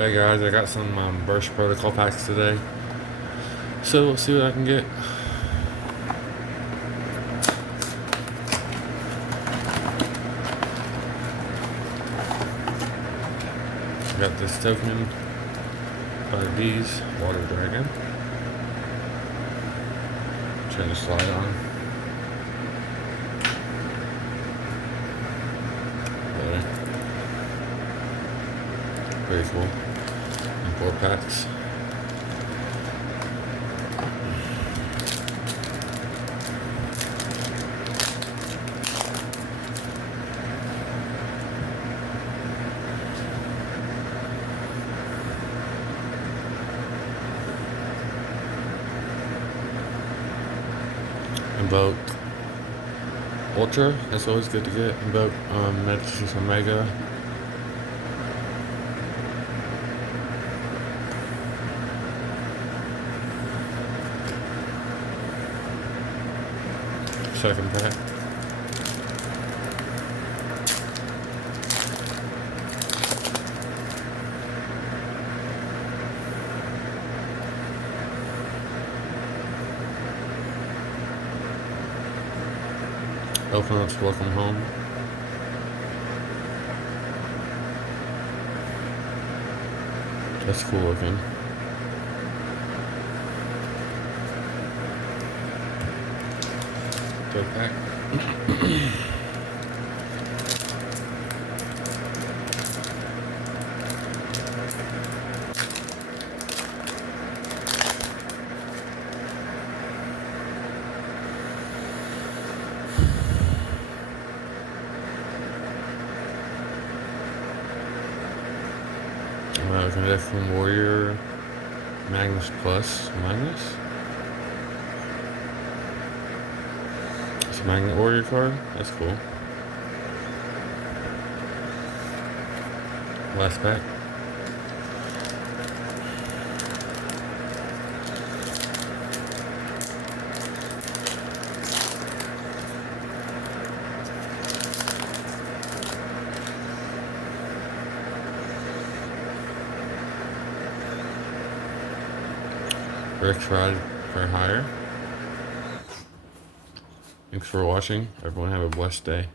Hey guys, I got some Burst Protocol packs today. So we'll see what I can get. Got this token by D's Water Dragon. Turn the slide on. There. Pretty cool. And 4 packs. Invoke Ultra, that's always good to get. Invoke Metatron Omega. Second pack. Open up Welcome Home. That's cool looking. Third pack. We can get from Warrior Magnus Plus Magnus. It's a Magnet Warrior card. That's cool. Last pack. Rick's Ride for Hire. Thanks for watching. Everyone have a blessed day.